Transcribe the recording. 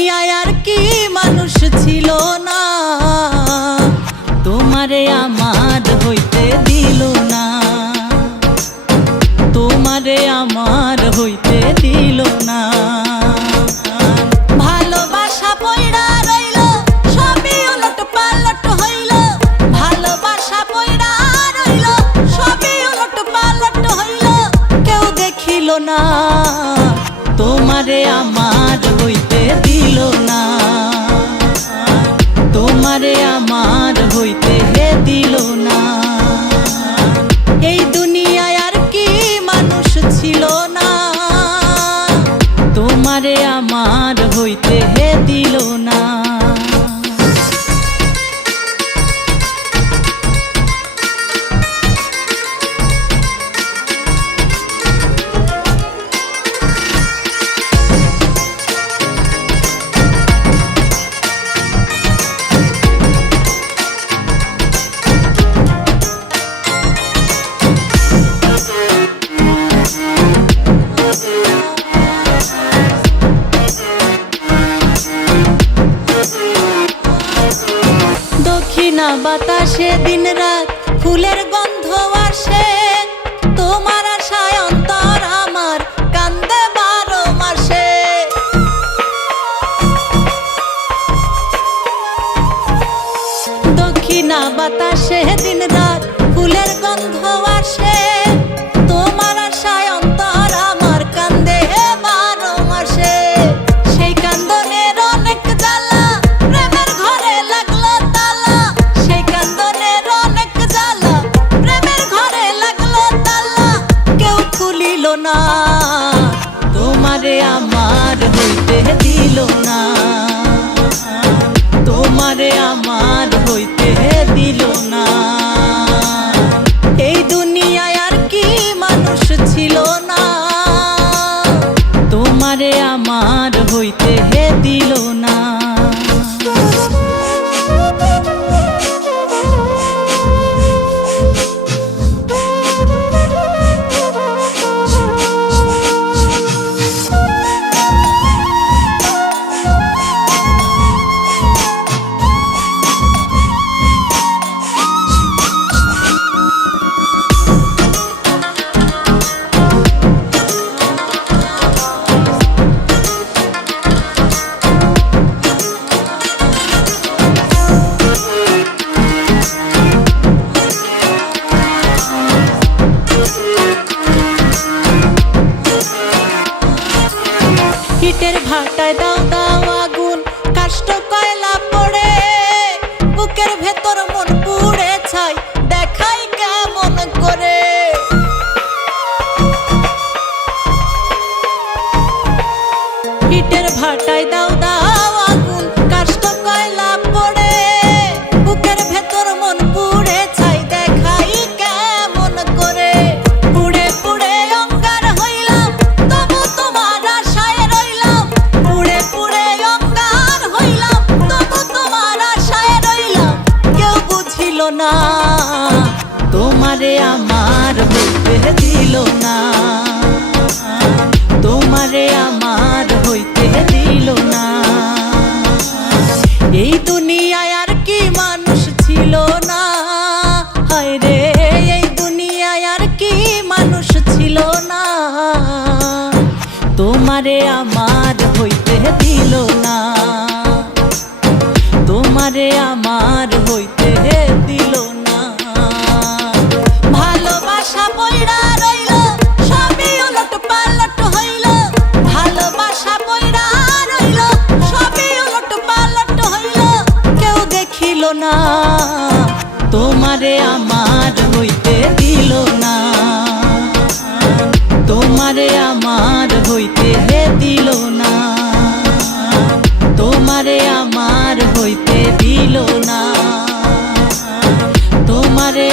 দুনিয়ায় আর কি মানুষ ছিল না, তোমারে আমার হইতে দিল না, তোমারে আমার হইতে দিল না। ভালোবাসা পয়ড়া রইল সবই উলট পালট হইল, ভালোবাসা পয়ড়া রইল সবই উলট পালট হইল, কেউ দেখিল না তোমারে আমার হইতে দিল না, তোমারে আমার হইতে দিল না। এই দুনিয়ায় আর কি মানুষ ছিল না, তোমারে আমার হইতে দিল না। দক্ষিণা বাতাসে দিন রাত ফুলের গন্ধ আসে, তোমার আশায় অন্তর আমার কান্দে 12 মাসে। দক্ষিণা বাতাসে দিন রাত ফুলের গন্ধ আসে, তোমার আশায় অন্তর আমার কান্দে 12 মাসে। সেই কান্দনের অনেক জ্বালা প্রেমের ঘরে লাগলো তালা, সেই কান্দনের অনেক জ্বালা প্রেমের ঘরে লাগলো তালা, কেউ খুলিল না তোমারে আমার হইতে দিল না, তোমারে আমার হইতে দিল না। এই দুনিয়ায় আর কি মানুষ ছিল না, তোমারে আমার হইতে দিল না। ইটের ভাটায় দাও দাও আগুন, কাষ্ঠ কয়লা পড়ে, বুকের ভেতর মন পুড়ে ছাই দেখাই কেমন করে। ইটের ভাটায় দাও দাও আগুন, কাষ্ঠ কয়লা পড়ে, বুকের ভেতর মন পুড়ে ছাই দেখাই কেমন করে। পুড়ে পুড়ে অঙ্গার হইলাম তবু তোমার আশায় রইলাম, পুড়ে পুড়ে অঙ্গার হইলাম তবু তোমার আশায় রইলাম, কেউ বুঝিল না তোমারে আমার হইতে দিল না, তোমারে আমার হইতে দিল না। এই দুনিয়ায় আর কি মানুষ ছিল না, হায় রে এই দুনিয়ায় আর কি মানুষ ছিল না, তোমারে আমার হইতে দিল না, তোমারে আমার হইতে দিল না। ভালোবাসা পয়ড়া রইল সবই উলট পালট হইল, ভালোবাসা পয়ড়া রইল সবই উলট পালট হইল, কেউ দেখিল না তোমারে আমার হইতে দিল না, তোমারে আমার হইতে দিল না, তোমারে আমার হইতে দিল না, তোমারে